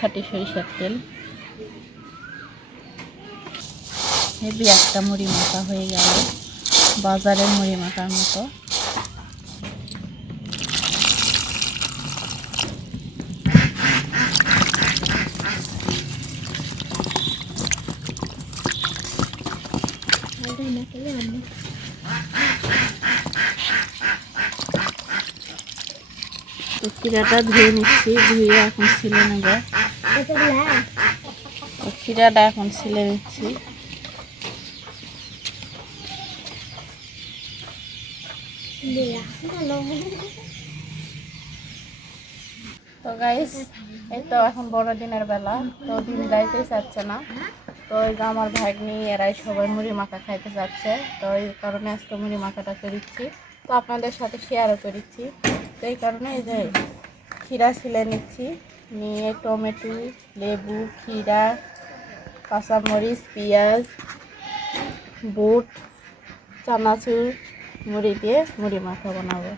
খাঁটি সরিষার তেল। হেভি একটা মুড়ি মাখা হয়ে গেল, বাজারের মুড়ি মাখার মতো। তো খিরাটা ধুয়ে নিচ্ছি, ধুয়ে এখন ছিলে নেব। খিরাটা এখন ছিলে নিচ্ছি। তো গাইস, এই তো এখন বড়দিনের বেলা, তো দিন যাইতেই চাচ্ছে না। তো এই যে আমার ভাগ্নি এরাই সবাই মুড়ি মাখা খাইতে যাচ্ছে, তো এই কারণে আজকে মুড়ি মাখাটা করেছি, তো আপনাদের সাথে শেয়ারও করেছি। তো এই কারণে এই যে ক্ষীরা ছিলে নিচ্ছি, নিয়ে টমেটো, লেবু, ক্ষীরা, কাঁচামরিচ, পেঁয়াজ, বুট, চানাচুর মুড়ি দিয়ে মুড়ি মাখা বানাবো।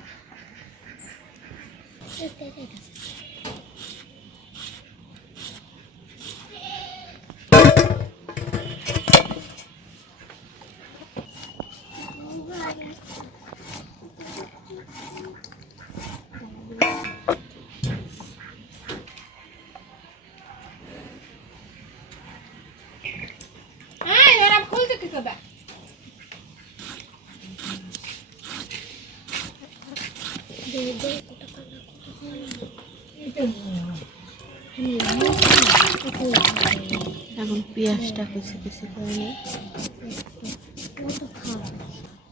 এখন পেঁয়াজটা কুচি কুচি করে নিই।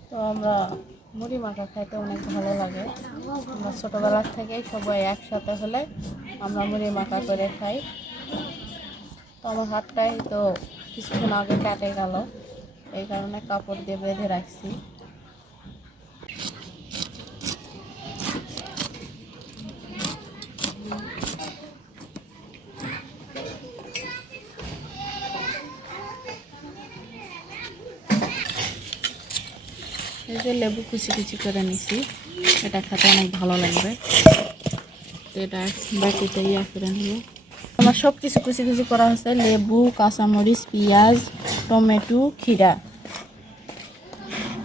তো আমরা মুড়ি মাখা খাইতে অনেক ভালো লাগে। আমরা ছোটোবেলার থেকেই সবাই একসাথে হলে আমরা মুড়ি মাখা করে খাই। তো আমার হাতটাই তো কিছুক্ষণ আগে কেটে গেল, এই কারণে কাপড় দিয়ে বেঁধে রাখছি। এই যে লেবু কুচি কুচি করে নিছি, এটা খেতে অনেক ভালো লাগবে। তো এটা বাটিতে করে নেব। আমার সব কিছু কুচি কুচি করা হচ্ছে, লেবু, কাঁচামরিচ, পেঁয়াজ, টমেটো, ক্ষীরা।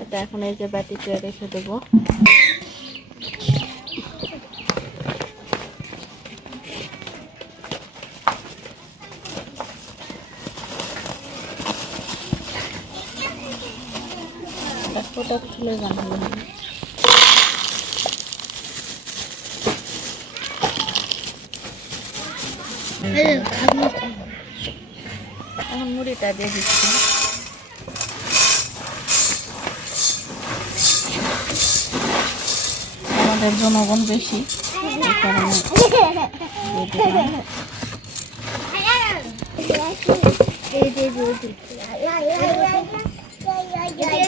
এটা এখন এই যে বাটিতে রেখে দেবো। ওটা খুলে জানাবো। এখন মুড়িটা দিয়ে দিচ্ছি। আমাদের জনগণ বেশি, এই কারণে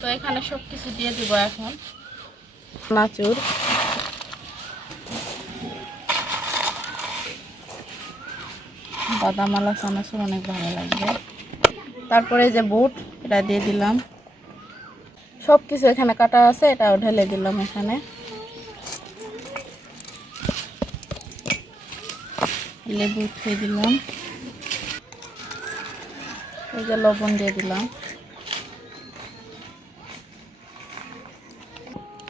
তো এখানে সব কিছু দিয়ে দিব। এখন চানাচুর, বাদামালা চানাচুর অনেক ভালো লাগবে। তারপরে যে বুট, এটা দিয়ে দিলাম। সব কিছু এখানে কাটা আছে, এটাও ঢেলে দিলাম এখানে। লেবু খেয়ে দিলাম, এই যে লবণ দিয়ে দিলাম।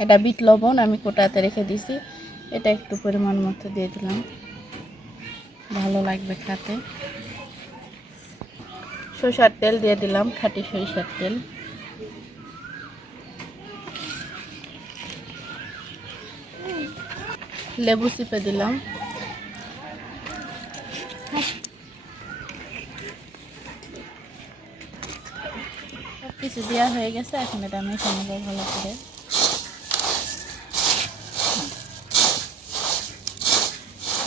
এটা বিট লবণ আমি কোটাতে রেখে দিছি, এটা একটু পরিমাণ মতো দিয়ে দিলাম, ভালো লাগবে খেতে। সরিষার তেল দিয়ে দিলাম, খাঁটি সরিষার তেল। লেবু চিপে দিলাম। সব কিছু দেওয়া হয়ে গেছে, এখন এটা মেখে নেবো ভালো করে।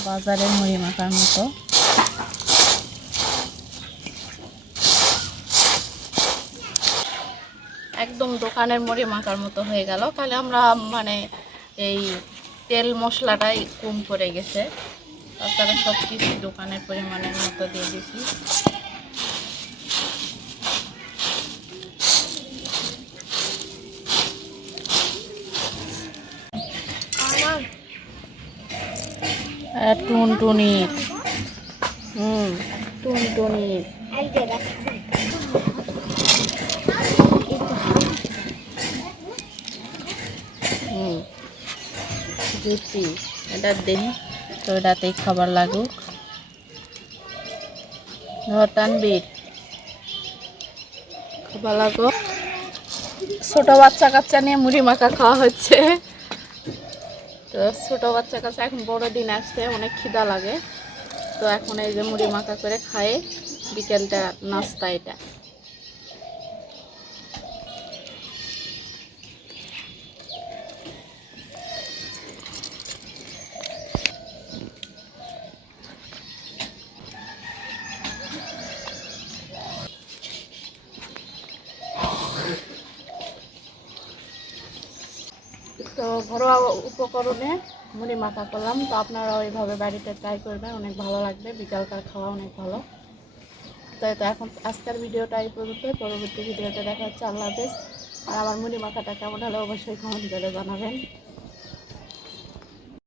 বাজারের মুড়ি মাখার মতো। একদম দোকানের মুড়ি মাখার মতো হয়ে গেল। তাহলে আমরা মানে এই তেল মশলাটাই কম পড়ে গেছে, তাছাড়া সব কিছু দোকানের পরিমাণের মতো দিয়ে দিছি। টুনটুনি টুনটুনি। জুতি এটা দিন, তো এটাতেই খাবার লাগুক। তানবীর খাবার লাগো। ছোট বাচ্চা কাচ্চা নিয়ে মুড়ি মাখা খাওয়া হচ্ছে। তো ছোট বাচ্চা কাচ্চা এখন বড় দিন আসছে, অনেক খিদা লাগে। তো এখন এই যে মুড়ি মাখা করে খায় বিকেলটা নাস্তা এটা। তো ঘরোয়া উপকরণে মুড়ি মাখা করলাম। তো আপনারা ওইভাবে বাড়িতে ট্রাই করবেন, অনেক ভালো লাগবে। বিকালকার খাওয়া অনেক ভালো। তো এখন আজকের ভিডিওটা এই পর্যন্ত। পরবর্তী ভিডিওতে দেখা হচ্ছে। আল্লাহ হাফেজ। আর আমার মুড়ি মাখাটা কেমন হলো অবশ্যই কমেন্ট করে জানাবেন।